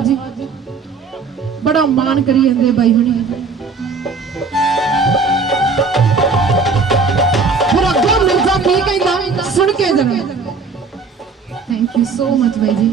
ਅੱਜ ਬੜਾ ਮਾਣ ਕਰੀ ਜਾਂਦੇ ਬਾਈ ਹੁਣੀ। ਫਿਰ ਅੱਗੋਂ ਮਿਰਜ਼ਾ ਕੀ ਕਹਿੰਦਾ? ਸੁਣ ਕੇ ਜਰਾ ਥੈਂਕ ਯੂ ਸੋ ਮਚ ਬਾਈ ਜੀ।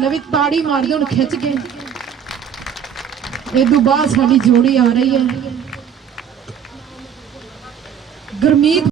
ਨਵੀਂ ਤਾੜੀ ਮਾਰੀ ਹੁਣ ਖਿੱਚ ਕੇ। ਇਦੋਂ ਬਾਅਦ ਸਾਡੀ ਜੋੜੀ ਆ ਰਹੀ ਹੈ। ਗਰਮੀਤ